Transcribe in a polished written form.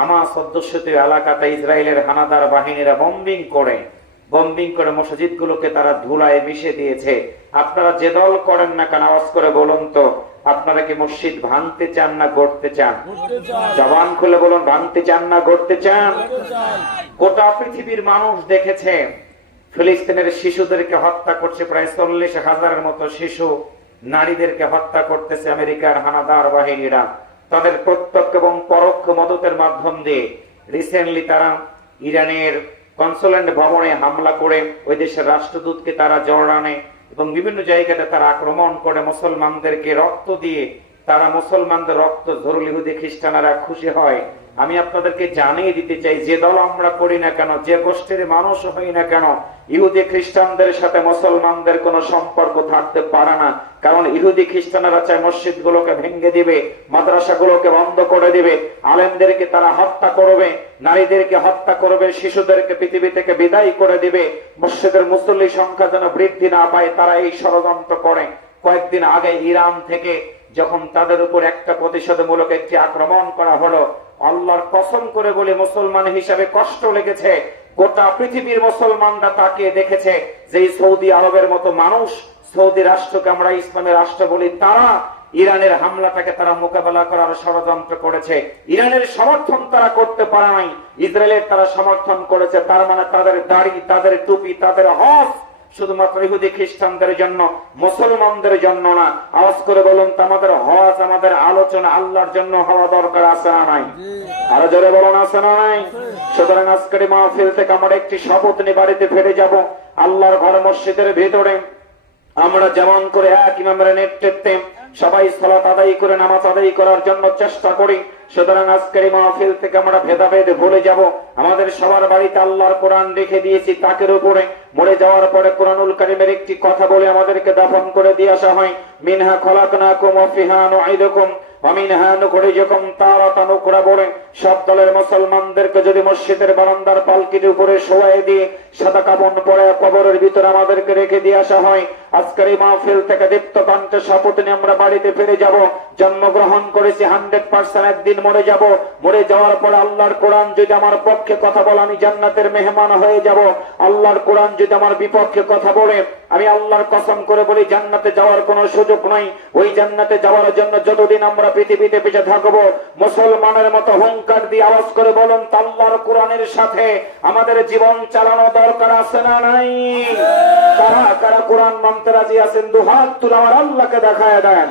Hamas অধ্যুষিত এলাকাতে ইসরায়েলের হানাদার বাহিনীরা বম্বিং করে মসজিদগুলোকে তারা ধুলায় মিশে দিয়েছে। আপনারা যে দল করেন না কেন, আওয়াজ করে বলুন তো, আপনারা কি মসজিদ ভাঙতে চান না গড়তে চান? জবান খুলে বলুন, ভাঙতে চান না গড়তে চান? গোটা পৃথিবীর মানুষ দেখেছে ফিলিস্তিনের শিশুদেরকে হত্যা করছে, প্রায় 40,000-এর মতো শিশু, নারীদেরকে হত্যা করতেছে আমেরিকার হানাদার বাহিনীরা তাদের প্রত্যক্ষ এবং পরোক্ষ মদতের মাধ্যম দিয়ে। রিসেন্টলি তারা ইরানের কনসুলেট ভবনে হামলা করে ওই দেশের রাষ্ট্রদূতকে তারা জর্ডানে এবং বিভিন্ন জায়গাতে তারা আক্রমণ করে মুসলমানদেরকে রক্ত দিয়ে, তারা মুসলমানদের রক্ত ঝরলে ইহুদি খ্রিস্টানরা খুশি হয়। আমি আপনাদেরকে জানিয়ে দিতে চাই, যে দল আমরা করি না কেন, যে গোষ্ঠীর মানুষ হই না কেন, ইহুদি খ্রিস্টানদের সাথে মুসলমানদের কোনো সম্পর্ক থাকতে পারে না। কারণ ইহুদি খ্রিস্টানরা চায় মসজিদগুলোকে ভেঙে দিবে, মাদ্রাসাগুলোকে বন্ধ করে দিবে, আলেমদেরকে তারা হত্যা করবে, নারীদেরকে হত্যা করবে, শিশুদেরকে পৃথিবী থেকে বিদায় করে দিবে, মসজিদের মুসল্লি সংখ্যা যেন বৃদ্ধি না পায়, তারা এই ষড়যন্ত্র করে। কয়েকদিন আগে ইরান থেকে যখন তাদের উপর একটা প্রতিশোধমূলক একটি আক্রমণ করা হলো, আল্লাহর কসম করে বলে মুসলমান হিসাবে কষ্ট লেগেছে। গোটা পৃথিবীর মুসলমানরা তাকিয়ে দেখেছে যে সৌদি আরবের মতো মানুষ, সৌদি রাষ্ট্রকে আমরা ইসলামের রাষ্ট্র বলি, তারা ইরানের হামলাটাকে তারা মোকাবেলা করার ষড়যন্ত্র করেছে। ইরানের সমর্থন তারা করতে পারে নাই, ইসরায়েলের তারা সমর্থন করেছে। তার মানে তাদের দাড়ি, তাদের টুপি, তাদের হজ শুধুমাত্র ইহুদি খ্রিস্টানদের জন্য, মুসলমানদের জন্য না। আওয়াজ করে বলুন তো, আমাদের হজ, আমাদের আলোচনা আল্লাহর জন্য হওয়া দরকার আছে না নাই? আরো জোরে বলুন, আছে না নাই? সুতরাং আজকের মাহফিল থেকে আমরা একটি শপথ নিয়ে বাড়িতে ফিরে যাব। আল্লাহর ঘর মসজিদের ভিতরে আমরা যেমন করে এক ইমামের নেতৃত্বে সবাই সালাত আদায় করে নামাজ আদায় করার জন্য চেষ্টা করি। সুতরাং আজকের এই মাহফিল থেকে আমরা ভেদাভেদ ভুলে যাব। আমাদের সবার বাড়িতে আল্লাহর কোরআন রেখে দিয়েছি, তাকের উপরে মরে যাওয়ার পরে কোরআনুল কারীমের একটি কথা বলে আমাদেরকে দাফন করে দিয়ে আসা হয়, মিনহা খলাকনাকুম ওয়া ফিহা নুঈদুকুম ওয়া মিনহা নুখরিজুকুম তারাতান উখরা বলে সব দলের মুসলমানদেরকে যদি মসজিদের বারান্দার পালকির উপরে শোয়ায় দিয়ে সাদা কাফন পরে কবরের ভিতরে আমাদেরকে রেখে দিয়ে আসা হয়। আজকের এই মাহফিল থেকে দীপ্ত কণ্ঠে শপথ নিয়ে আমরা বাড়িতে ফিরে যাব। জন্মগ্রহণ করেছি 100%, একদিন মরে যাব। মরে যাওয়ার পরে আল্লাহর কোরআন যদি আমার পক্ষে কথা বলে আমি জান্নাতের মেহমান হয়ে যাব। আল্লাহর কোরআন যদি আমার বিপক্ষে কথা বলে, আমি আল্লাহর কসম করে বলি জান্নাতে যাওয়ার কোনো সুযোগ নাই। ওই জান্নাতে যাওয়ার জন্য যতদিন আমরা পৃথিবীতে বেঁচে থাকবো, মুসলমানের মতো হুঙ্কার দিয়ে আওয়াজ করে বলুন, আল্লাহর কোরআনের সাথে আমাদের জীবন চালানো দরকার আছে না নাই? কারা কারা কোরআন মানতে রাজি আছেন? দুহাত তুলে আমার আল্লাহকে দেখায় দেন।